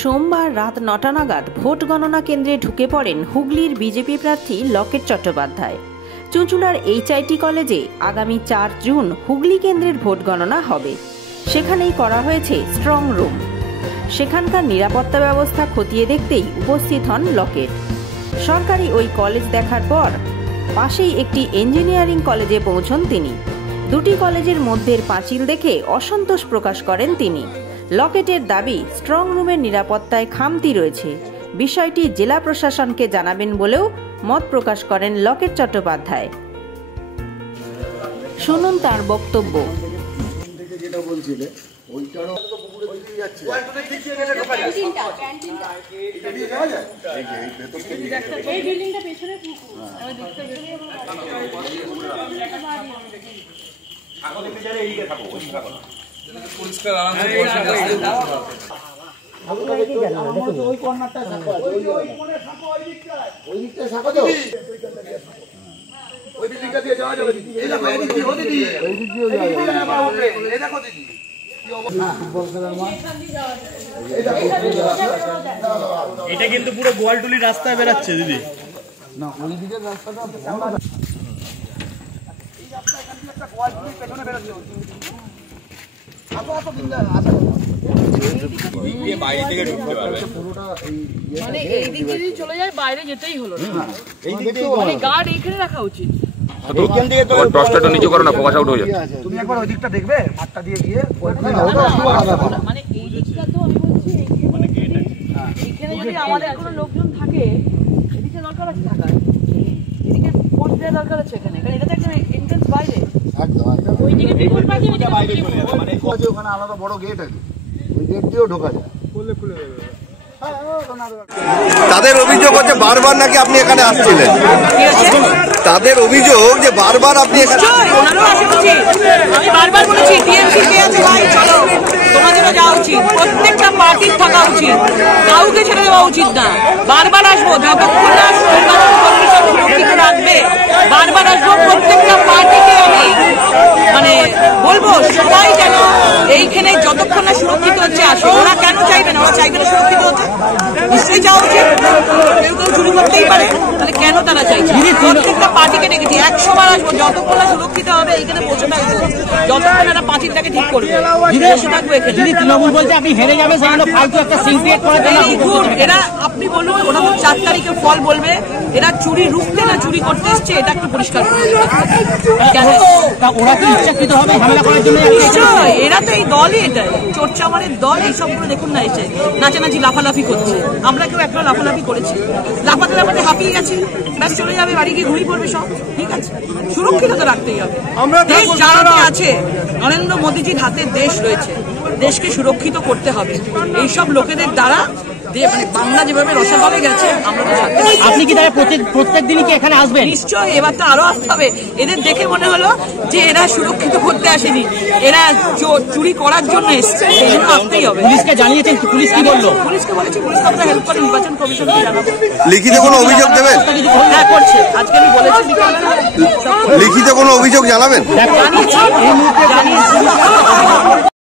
সোমবার রাত ৯টা নাগাদ ভোট গণনা কেন্দ্রে ঢুকে পড়েন হুগলির বিজেপি প্রার্থী লকেট চট্টোপাধ্যায়। চুঁচুড়ার এইচআইটি কলেজে আগামী ৪ জুন হুগলি কেন্দ্রের ভোট গণনা হবে। সেখানেই করা হয়েছে স্ট্রং রুম। সেখানকার নিরাপত্তা ব্যবস্থা খতিয়ে দেখতেই উপস্থিত হন লকেট। সরকারি ওই কলেজ দেখার পর পাশেই একটি ইঞ্জিনিয়ারিং কলেজে পৌঁছন তিনি। দুটি কলেজের মধ্যের পাঁচিল দেখে অসন্তোষ প্রকাশ করেন তিনি। লকেটের দাবি, স্ট্রং রুমের নিরাপত্তায় খামতি রয়েছে, বিষয়টি জেলা প্রশাসনকে জানাবেন বলেও মত প্রকাশ করেন লকেট চট্টোপাধ্যায়। শুনুন তার বক্তব্য। এটা কিন্তু পুরো গোয়ালটুলি রাস্তায় বেরাচ্ছে দিদি। না, ওই দিকের রাস্তাটা মানে এই দিক দিয়ে চলে যায়, বাইরে যেতেই হলো না। গার্ড এইখানে রাখা উচিত। তুমি একবার ওই দিকটা দেখবে, হাতটা দিয়ে গিয়ে মানে এই দিকটা তো আমি বলছি এইখানে যদি আমাদের কোনো লোকজন থাকে, এদিকে দরকার আছে থাকার, এদিকে পোস্ট দেওয়া দরকার আছে এখানে, কারণ এটা তো একটা এন্ট্রান্স বাইরে। ওই দিকে বিপদ পাচ্ছে, ওখানে আলাদা বড় গেট আছে, ওই গেট দিয়েও ঢোকা যায়। তাদের অভিযোগ হচ্ছে বারবার নাকি আপনি এখানে আসছিলেন। তাদের অভিযোগ যে বারবার আপনি আমি বারবার বলেছি টিএমসি কে আছে ভাই, চলো তোমাদেরও যাওয়া উচিত, প্রত্যেকটা পার্টির থাকা উচিত, কাউকে ছেড়ে দেওয়া উচিত না। বারবার আসবো, যতক্ষণ না সুরক্ষিত রাখবে বারবার আসবো। প্রত্যেকটা পার্টিকে আমি মানে বলবো সবাই যেন এইখানে যতক্ষণ না সুরক্ষিত হচ্ছে আসে। ওরা কেন চাইবে না? ওরা চাইবে না সুরক্ষিত হতে? নিশ্চয়ই যাওয়া উচিত। কেউ কেউ চুরি করতেই পারে, তাহলে কেন তারা চাইছে? প্রত্যেকটা পার্টিকে ডেকেছি, 100 বার আসবো, যতক্ষণ না সুরক্ষিত হবে এইখানে পৌঁছে থাকবো, যতক্ষণ এরা পার্টিটাকে ঠিক করবে বসে থাকবো এখানে। তৃণমূল বলছে আপনি হেরে যাবে, সেখানে ফালতু একটা সিনক্রিয়েট করে দেন। এরা আপনি বলুন, ওরা তো 4 তারিখে ফল বলবে। এরা চুরি রুখতে না চুরি করতে এসছে, এটা একটু পরিষ্কার করে ওরা কি ইচ্ছাকৃত হবে হামলা করার জন্য? এরা তো এই দলই, এটাই চোরচামারের দল। এইসবগুলো দেখুন না, এসে নাচানাচি লাফালাফি করছে। আমরা কেউ একটা লাফালাফি করেছি, লাফাতে লাফাতে হাঁপিয়ে গেছি, ব্যাস চলে যাবে, বাড়ি গিয়ে ঘুমিয়ে পড়বে সব। ঠিক আছে, সুরক্ষিত তো রাখতেই হবে। দেশ জানাতে আছে, নরেন্দ্র মোদীজির হাতে দেশ রয়েছে, দেশকে সুরক্ষিত করতে হবে। এইসব লোকেদের দ্বারা মানে বাংলা যেভাবে রসাতলে গেছে, আমরা তো জানতে পারি। আপনি কি তারা প্রত্যেক দিনই কি এখানে আসবেন? নিশ্চয়ই, এবার তো আরো আসতে হবে। এদের দেখে মনে হলো যে এরা সুরক্ষিত করতে আসেনি, এরা চুরি করার জন্য এসছে, এই জন্য আসতেই হবে। পুলিশকে জানিয়েছেন? পুলিশ কি বললো? পুলিশকে বলেছি, পুলিশ আমরা হেল্প করে নির্বাচন কমিশনকে জানাবো। লিখিত কোনো অভিযোগ দেবেন? হ্যাঁ, করছে। আজকে আমি বলেছি লিখিত কোনো অভিযোগ জানাবেন? জানিয়েছি।